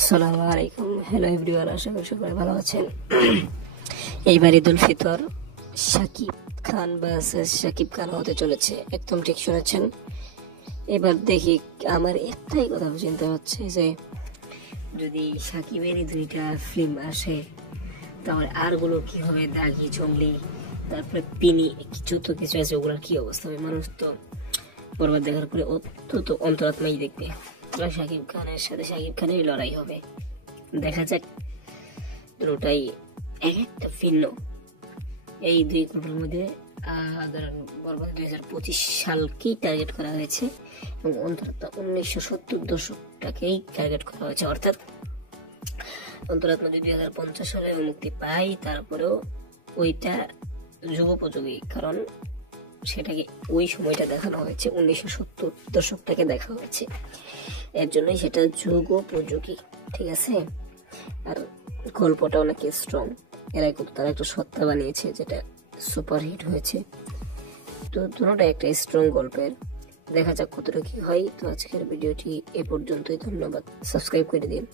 আসসালামু আলাইকুম। Hello everyone, আশা করি সবাই ভালো আছেন। এইবার ঈদ উল ফিতর শাকিব খান ভার্সেস শাকিব খান হতে চলেছে, একদম ঠিক শুনেছেন। এবার দেখি, আমার একটাই কথা চিন্তা হচ্ছে যে যদি শাকিবেরই দুইটা ফিল্ম আসে তাহলে আরগুলো কি হবে, দাগি জঙ্গলি তারপরে পিনি যত কিছু আছে ওগুলোর কি অবস্থা হবে। মানুষ তো বরবাদ দেখার পরে অত্যন্ত অন্তরাত্মাই দেখবে। শাকিব খানের সাথে শাকিব খানের লড়াই হবে, দেখা যাক। দুটাই এক একটা ভিন্ন। এই দুই গ্রুপের মধ্যে ধরেন বরবাদ 2025 সালকেই টার্গেট করা হয়েছে এবং অন্তরাত্মা 1970 দশকটাকেই টার্গেট করা হয়েছে। অর্থাৎ অন্তরাত্মা যদি 2050 সালে মুক্তি পায় তারপরেও ওইটা যুগোপযোগী, কারণ সেটাকে ওই সময়টা দেখানো হয়েছে, 1970 দশকটাকে দেখা হয়েছে, এর জন্যই সেটা যুগোপযোগী। ঠিক আছে, আর গল্পটা অনেক স্ট্রং। তারা একটা সত্তা বানিয়েছে যেটা সুপার হিট হয়েছে। তো দুটোটা একটা স্ট্রং গল্পের, দেখা যাক কতটা কি হয়। তো আজকের ভিডিওটি এ পর্যন্তই, ধন্যবাদ। সাবস্ক্রাইব করে দিন।